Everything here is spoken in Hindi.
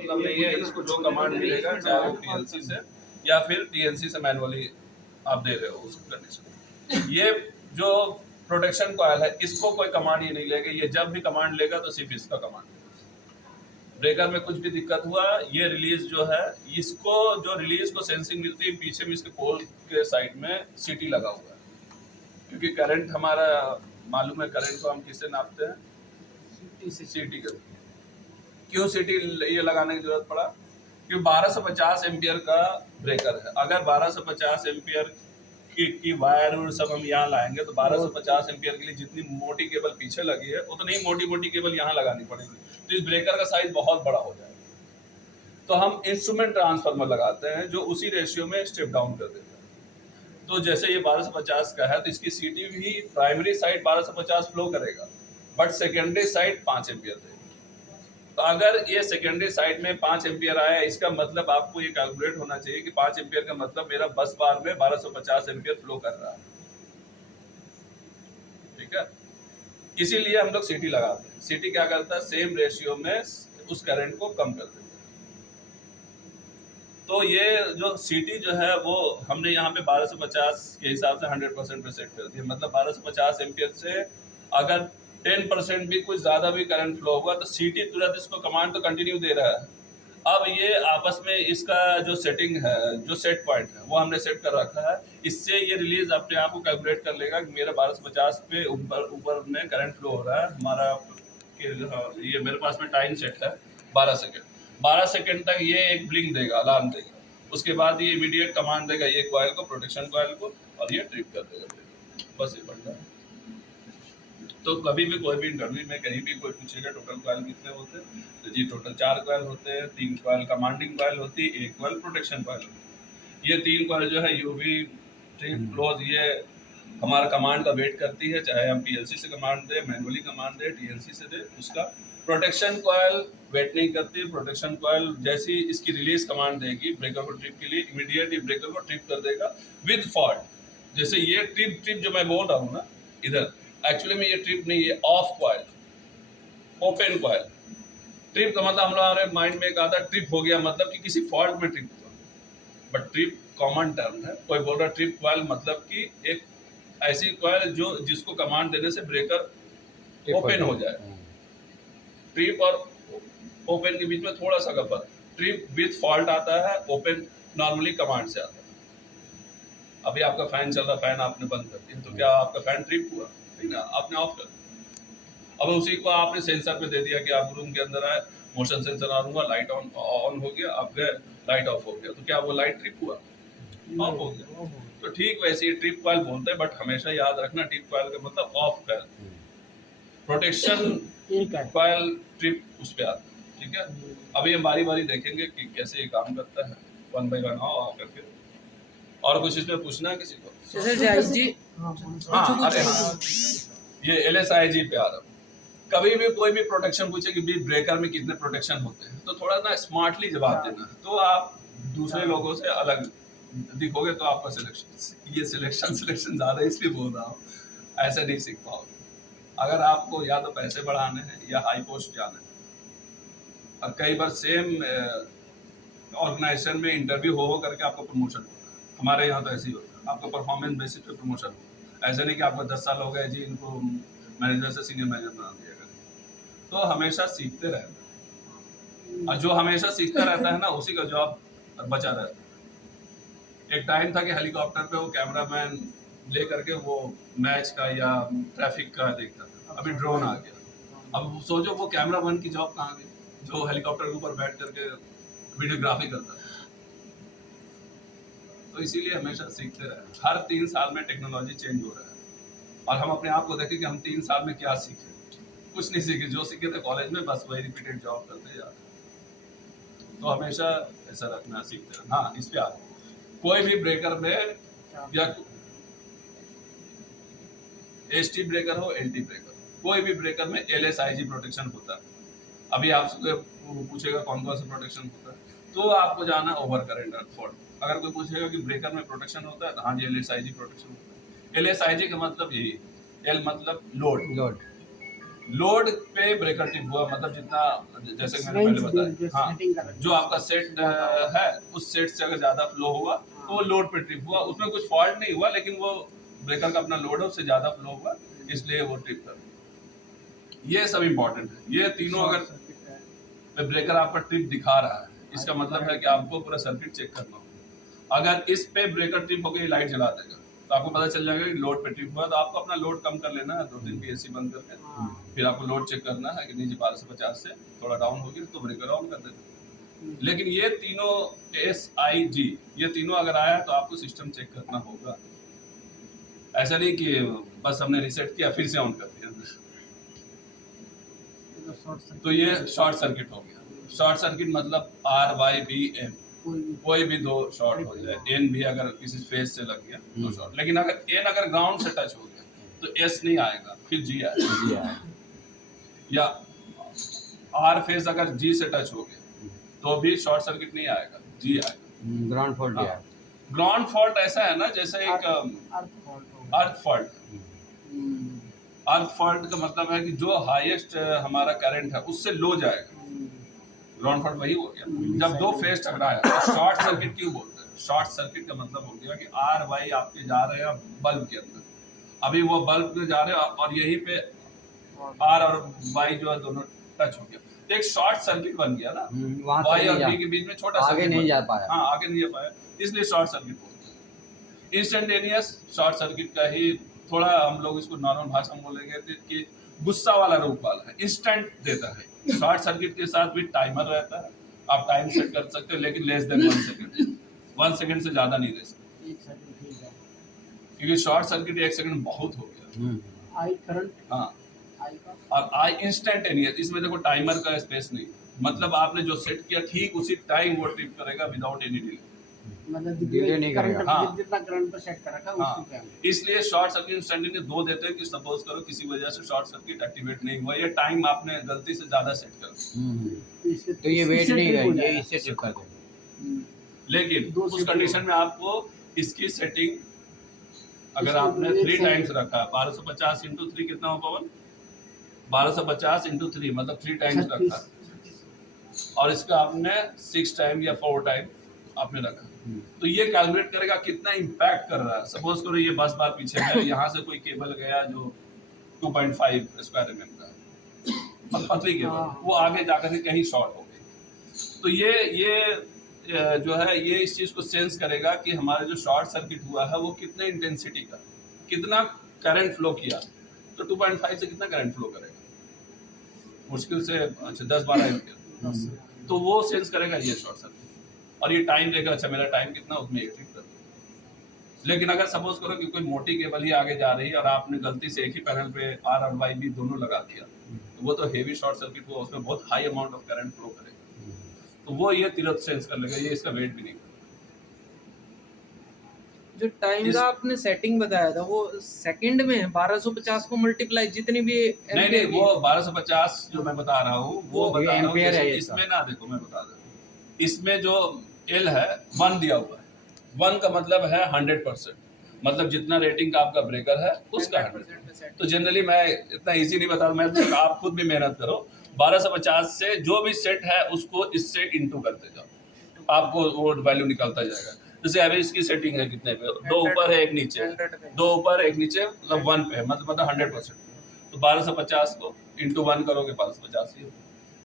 मतलब नहीं है, इसको जो कमांड मिलेगा चाहे वो पीएलसी से या फिर टीएनसी से मैनुअली आप दे रहे हो उस कंडीशन। ये जो प्रोटेक्शन कॉइल है इसको कोई कमांड ही नहीं लेगा, ये जब भी कमांड लेगा तो सिर्फ इसका कमांड लेगा। ब्रेकर में कुछ भी दिक्कत हुआ, ये रिलीज जो है, इसको जो रिलीज को सेंसिंग मिलती है, पीछे में इसके पोल के साइड में सीटी लगा हुआ है, क्योंकि करंट हमारा मालूम है, करंट को हम किससे नापते हैं, सीटी के। क्यों सीटी ये लगाने की जरूरत पड़ा, क्योंकि 1250 एम्पियर का ब्रेकर है। अगर 1250 एम्पियर की वायर और सब हम यहाँ लाएंगे तो 1250 एम्पियर के लिए जितनी मोटी केबल पीछे लगी है उतनी ही मोटी मोटी केबल यहाँ लगानी पड़ेगी, तो इस ब्रेकर का साइज बहुत बड़ा हो जाएगा। तो हम इंस्ट्रूमेंट ट्रांसफार्मर लगाते हैं जो उसी रेशियो में स्टेप डाउन कर देता है। तो जैसे ये 1250 का है तो इसकी सीटी भी प्राइमरी साइड 1250 फ्लो करेगा, बट सेकेंडरी साइड 5 एम्पियर देगा। तो अगर ये सेकेंडरी साइड में 5 एम्पियर आया, इसका मतलब आपको ये कैलकुलेट होना चाहिए कि 5 एम्पियर का मतलब मेरा बस बार में 1250 एम्पियर फ्लो कर रहा है, ठीक है। इसीलिए हम लोग सीटी लगाते हैं। सीटी क्या करता है, सेम रेशियो में उस करंट को कम कर देता है। तो ये जो सीटी जो है वो हमने यहाँ पे 1250 के हिसाब से 100% पे सेट कर दिया, मतलब 1250 एम्पियर से अगर 10% भी कुछ ज्यादा भी करंट फ्लो हुआ तो सीटी तुरंत इसको कमांड तो कंटिन्यू दे रहा है। अब ये आपस में इसका जो सेटिंग है, जो सेट पॉइंट है वो हमने सेट कर रखा है, इससे ये रिलीज अपने आप को कैलकुलेट कर लेगा कि मेरा 1250 पे ऊपर में करंट फ्लो हो रहा है हमारा। ये मेरे पास में टाइम सेट है 12 सेकेंड, 12 सेकेंड तक ये एक ब्लिंक देगा, अलार्म देगा। उसके बाद ये इमीडिएट कमांड देगा ये कॉइल को, प्रोटेक्शन कॉइल को, और ये ट्रिप कर देगा। बस ये पड़ता है। तो कभी भी कोई भी इंटरव्यू में कहीं भी कोई पूछेगा टोटल कॉइल कितने होते हैं, तो जी टोटल 4 कॉइल होते हैं। 3 कॉइल कमांडिंग कॉइल होती है, 1 कॉइल प्रोटेक्शन कॉइल होती है। ये 3 कॉइल जो है यूवी ट्रिप क्लोज, ये हमारा कमांड का वेट करती है, चाहे हम पीएलसी से कमांड दें, मैनुअली कमांड दें, टीएनसी से दें उसका। प्रोटेक्शन कॉइल वेट नहीं करती। प्रोटेक्शन कॉइल जैसी इसकी रिलीज कमांड देगी ब्रेकर को ट्रिप के लिए, इमीडिएट ब्रेकर को ट्रिप कर देगा विद फॉल्ट। जैसे ये ट्रिप जो मैं बोल रहा हूँ ना इधर, एक्चुअली में ये ट्रिप नहीं है, of coil, open coil. Trip का मतलब हमारे माइंड में एक आता है ट्रिप हो गया मतलब कि किसी फॉल्ट में ट्रिप हुआ, बट ट्रिप कॉमन टर्म है। कोई बोल रहा है ट्रिप कॉइल मतलब कि एक ऐसी कॉइल जो जिसको कमांड देने से ब्रेकर ओपन हो जाए। ट्रिप और ओपन के बीच में थोड़ा सा का फर्क, ट्रिप विद फॉल्ट आता है, ओपन नॉर्मली कमांड से आता है। अभी आपका फैन चल रहा, फैन आपने बंद कर दिया तो क्या आपका फैन ट्रिप हुआ? ना, आपने ऑफ कर दिया। अब उसी को आपने सेंसर पे दे दिया कि आप रूम के अंदर आए, मोशन सेंसर ऑन हुआ, लाइट ऑन हो गया, आप गए, लाइट ऑफ हो गया, तो क्या वो लाइट ट्रिप हुआ? ऑफ हो गया। तो ठीक वैसे ही ट्रिप कॉइल बोलते हैं, बट हमेशा याद रखना ट्रिप कॉइल का मतलब of coil. Protection coil trip उस पे आता है, ठीक है। अभी हम बारी बारी देखेंगे कि कैसे ये काम करता है, 1 बाय 1 आओ करके। और कुछ इसमें पूछना है किसी को? हाँ, अरे हाँ, ये LSIG पे आ रहा। कभी भी कोई भी प्रोटेक्शन पूछे कि ब्रेकर में कितने प्रोटेक्शन होते हैं तो थोड़ा ना स्मार्टली जवाब देना, तो आप दूसरे लोगों से अलग दिखोगे, तो आपका सिलेक्शन ज्यादा इसलिए बोल रहा हूँ, ऐसे नहीं सीख पाओगे। अगर आपको या तो पैसे बढ़ाने हैं या हाई पोस्ट जाना है, और कई बार सेम ऑर्गेनाइजेशन में इंटरव्यू हो करके आपको प्रमोशन होता है। हमारे यहाँ तो ऐसे ही होता है, आपका परफॉर्मेंस बेसिस पे प्रमोशन होता है। ऐसा नहीं कि आपको 10 साल हो गए जी इनको मैनेजर से सीनियर मैनेजर बना दिया गया। तो हमेशा सीखते रहना, और जो हमेशा सीखता रहता है ना उसी का जॉब बचा रहता है। एक टाइम था कि हेलीकॉप्टर पे वो कैमरामैन ले करके वो मैच का या ट्रैफिक का देखता था, अभी ड्रोन आ गया। अब सोचो वो कैमरामैन की जॉब कहाँ गई, जो हेलीकॉप्टर के ऊपर बैठ करके वीडियोग्राफी करता है। तो इसीलिए हमेशा सीखते रहे। हर 3 साल में टेक्नोलॉजी चेंज हो रहा है, और हम अपने आप को देखें कि हम 3 साल में क्या सीखे। कुछ नहीं सीखे, जो सीखे थे कॉलेज में बस वही रिपीटेड जॉब करते जा रहे। तो हमेशा ऐसा रखना, सीखते रहना। हाँ, इस पे आ कोई भी ब्रेकर में या ST ब्रेकर हो, LT ब्रेकर, कोई भी ब्रेकर में LSIG प्रोटेक्शन होता है। अभी आपसे पूछेगा कौन कौन सा प्रोटेक्शन होता है, तो आपको जाना ओवर करंट फॉल्ट। अगर कोई पूछेगा कि ब्रेकर में प्रोटेक्शन होता है तो हाँ जी LSIG प्रोटेक्शन होता है। LSIG का मतलब यही, L मतलब लोड, लोड पे ब्रेकर ट्रिप हुआ, मतलब जितना, जैसे कि मैंने पहले बताया, हाँ, जो आपका सेट है उस सेट से अगर ज्यादा फ्लो हुआ तो वो लोड पे ट्रिप हुआ, उसमें कुछ फॉल्ट नहीं हुआ, लेकिन वो ब्रेकर का अपना लोड है उससे ज्यादा फ्लो हुआ, इसलिए वो ट्रिप कर। ये सब इम्पोर्टेंट है। ये तीनों अगर ब्रेकर आपका ट्रिप दिखा रहा है, इसका मतलब है कि आपको पूरा सर्किट चेक करना होगा। अगर इस पे ब्रेकर ट्रिप होकर लाइट जला देगा तो आपको पता चल जाएगा कि लोड पे ट्रिप हुआ, तो आपको अपना लोड कम कर लेना है, 2-3 पीएससी बंद करके, फिर आपको लोड चेक करना है कि नहीं जी 1250 से थोड़ा डाउन होगी तो ब्रेकर ऑन कर देते। लेकिन ये तीनों SIG, ये तीनों अगर आया तो आपको सिस्टम चेक करना होगा। ऐसा नहीं कि बस हमने रीसेट किया फिर से ऑन कर दिया, तो ये शॉर्ट सर्किट हो गया। शॉर्ट सर्किट मतलब RYBM, कोई भी दो शॉर्ट हो जाए, N भी अगर किसी फेस से लग गया तो शॉर्ट, लेकिन अगर N अगर ग्राउंड से टच हो गया तो S नहीं आएगा, फिर G आएगा। या R फेस अगर G से टच हो गया तो भी शॉर्ट सर्किट नहीं आएगा, G आएगा। ग्राउंड फॉल्ट है। ग्राउंड फॉल्ट ऐसा है ना, जैसे एक अर्थ फॉल्ट। अर्थ फॉल्ट का मतलब है कि जो हाईएस्ट हमारा करंट है उससे लो जाएगा। ग्राउंड फॉल्ट वही हो गया जब दो फेस टकराया। तो शॉर्ट सर्किट क्यों बोलते हैं? शॉर्ट सर्किट का मतलब हो गया कि RY आपके जा रहे हैं बल्ब के अंदर, अभी वो बल्ब में जा रहे हैं और यहीं पे R और Y जो है दोनों टच हो गया, तो एक शॉर्ट सर्किट बन गया ना, Y और B के बीच में छोटा आगे नहीं जा पाया। हाँ, आगे नहीं जा पाया, इसलिए शॉर्ट सर्किट बोलते हैं। इंस्टेंटेनियस शॉर्ट सर्किट का ही थोड़ा हम लोग इसको नॉर्मल भाषा में बोलेंगे कि गुस्सा वाला रूप वाला है, इंस्टेंट देता है। शॉर्ट सर्किट के साथ भी टाइमर रहता है, आप टाइम सेट कर सकते हो, लेकिन लेस देन 1 सेकंड, 1 सेकंड से ज्यादा नहीं दे सकते, क्योंकि शॉर्ट सर्किट 1 सेकंड बहुत हो गया। आई करंट, हाँ, और आई इंस्टेंटेनियस, इसमें देखो टाइमर का स्पेस नहीं, मतलब आपने जो सेट किया ठीक उसी टाइम वो ट्रिप करेगा विदाउट एनी डिले, मतलब डिले नहीं करेगा। हाँ, जितना करंट पे सेट कर रखा है हाँ, उसी पे। इसलिए शॉर्ट सर्किट इंस्टेंटेनियस दो देते हैं कि सपोज करो किसी वजह से शॉर्ट सर्किट एक्टिवेट नहीं हुआ, या टाइम आपने गलती से ज्यादा सेट कर, तो ये वेट नहीं करेंगे, इससे ट्रिप कर देंगे। लेकिन उस कंडीशन में आपको इसकी सेटिंग, अगर आपने 3 टाइम्स रखा, 1250 × 3 कितना हो पवन? 1250 × 3 मतलब 3 टाइम्स रखा, और इसका आपने 6 टाइम या 4 टाइम आपने रखा, तो ये कैलकुलेट करेगा कितना इम्पैक्ट कर रहा है। सपोज करो ये 10 बार पीछे है, यहाँ से कोई केबल गया जो 2.5 स्क्वायर mm का पतली केबल, वो आगे जाकर के कहीं शॉर्ट हो गई, तो ये जो है ये इस चीज को सेंस करेगा कि हमारा जो शॉर्ट सर्किट हुआ है वो कितने इंटेंसिटी का, कितना करंट फ्लो किया, तो 2.5 से कितना करंट फ्लो करेगा, मुश्किल से 10-12 एम्पियर, तो वो सेंस करेगा ये शॉर्ट सर्किट, और ये टाइम देगा, अच्छा मेरा टाइम कितना, उसमें एक ट्रिप कर दो। लेकिन अगर सपोज करो कि कोई मोटी केबल ही आगे जा रही है और आपने गलती से एक ही पैनल पे R और Y भी दोनों लगा दिया, तो वो तो हेवी शॉर्ट सर्किट हुआ, उसमें बहुत high amount of current flow करेगा, तो वो ये तुरंत सेंस कर लेगा, ये इसका वेट भी नहीं करेगा। जो टाइम का आपने सेटिंग बताया था वो सेकंड में है, 1250 को मल्टीप्लाई जितनी भी नहीं, वो 1250 जो मैं बता रहा हूँ वो बता रहा हूँ, इसमें ना देखो मैं बता रहा हूँ, इसमें जो L है 1 दिया हुआ है, 1 का मतलब है 100%, मतलब जितना रेटिंग का आपका ब्रेकर है उसका 100%। तो जनरली मैं इतना इजी नहीं बता रहा, मैं तो आप खुद भी मेहनत करो, 1250 से जो भी सेट है उसको इससे इंटू करते जाओ, आपको वो वैल्यू निकलता जाएगा। जैसे अभी इसकी सेटिंग है कितने पे, 2 ऊपर है 1 नीचे है, 2 ऊपर 1 नीचे मतलब 1 पे, मतलब 100%, तो 1250 को इंटू 1 करोगे 1250 ही होगा।